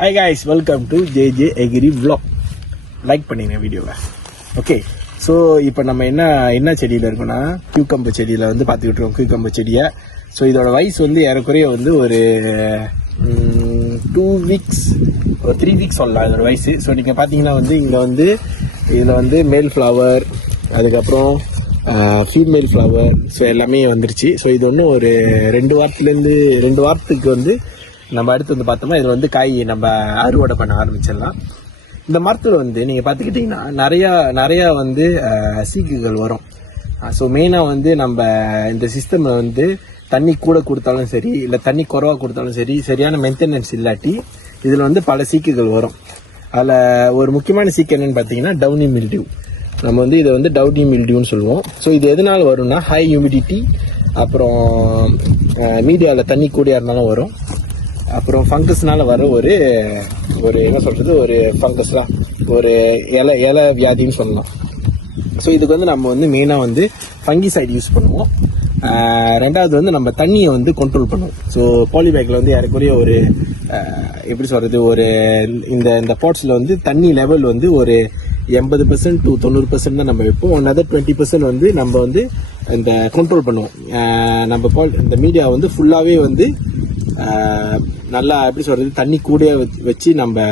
Hi guys, welcome to JJ Agri Vlog. Like பண்ணிங்க வீடியோவை. Okay, so இப்போ நம்ம என்ன செடியில் இருக்கோம்னா கியூக்கம்பர் செடியில் வந்து பார்த்துக்கிட்டு இருக்கோம். கியூக்கம்பர் செடியை. ஸோ இதோட வயசு வந்து ஏறக்குறைய வந்து ஒரு 2 வீக்ஸ், ஒரு 3 வீக்ஸ் சொல்லலாம் இதோட வயசு. ஸோ நீங்கள் பார்த்தீங்கன்னா வந்து இங்கே வந்து இதில் வந்து மேல் ஃப்ளவர், அதுக்கப்புறம் ஃபீமேல் ஃப்ளவர், ஸோ எல்லாமே வந்துருச்சு. ஸோ இது ஒன்று ஒரு 2 வாரத்துக்கு வந்து நம்ம அடுத்து வந்து பார்த்தோம்னா இதில் வந்து காய் நம்ம அறுவடை பண்ண ஆரம்பிச்சிடலாம். இந்த மரத்தில் வந்து நீங்கள் பார்த்துக்கிட்டிங்கன்னா நிறையா வந்து சீக்குகள் வரும். ஸோ மெயினாக வந்து நம்ம இந்த சிஸ்டமில் வந்து தண்ணி கூட கொடுத்தாலும் சரி, இல்லை தண்ணி குறைவாக கொடுத்தாலும் சரி, சரியான மெயின்டெனன்ஸ் இல்லாட்டி இதில் வந்து பல சீக்குகள் வரும். அதில் ஒரு முக்கியமான சீக்கு என்னென்னு பார்த்தீங்கன்னா டவுனி மில்டியூ. நம்ம வந்து இதை வந்து டவுனி மில்டியூன்னு சொல்லுவோம். ஸோ இது எதனால் வரும்னா ஹை ஹியூமிடிட்டி, அப்புறம் மீடியாவில் தண்ணி கூடியா இருந்தாலும் வரும். அப்புறம் ஃபங்கஸ்னால வர ஒரு என்ன சொல்கிறது, ஒரு ஃபங்கஸ் தான், ஒரு இலை வியாதின்னு சொல்லலாம். ஸோ இதுக்கு வந்து நம்ம வந்து மெயினாக வந்து ஃபங்கிசைட் யூஸ் பண்ணுவோம். ரெண்டாவது வந்து நம்ம தண்ணியை வந்து கண்ட்ரோல் பண்ணுவோம். ஸோ பாலிபேக்கில் வந்து ஏறக்குறைய ஒரு எப்படி சொல்கிறது, ஒரு இந்த பாட்ஸில் வந்து தண்ணி லெவல் வந்து ஒரு 80% to 90% தான் நம்ம வைப்போம். another 20% வந்து நம்ம வந்து இந்த கண்ட்ரோல் பண்ணுவோம். நம்ம இந்த மீடியா வந்து ஃபுல்லாகவே வந்து நல்லா எப்படி சொல்கிறது, தண்ணி கூட வச்சு நம்ம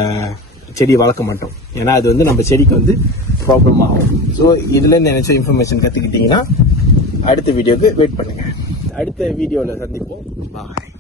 செடியை வளர்க்க மாட்டோம். ஏன்னா அது வந்து நம்ம செடிக்கு வந்து ப்ராப்ளம் ஆகும். ஸோ இதில் நினைச்ச இன்ஃபர்மேஷன் கற்றுக்கிட்டிங்கன்னா அடுத்த வீடியோக்கு வெயிட் பண்ணுங்கள். அடுத்த வீடியோவில் சந்திப்போம். பாய்.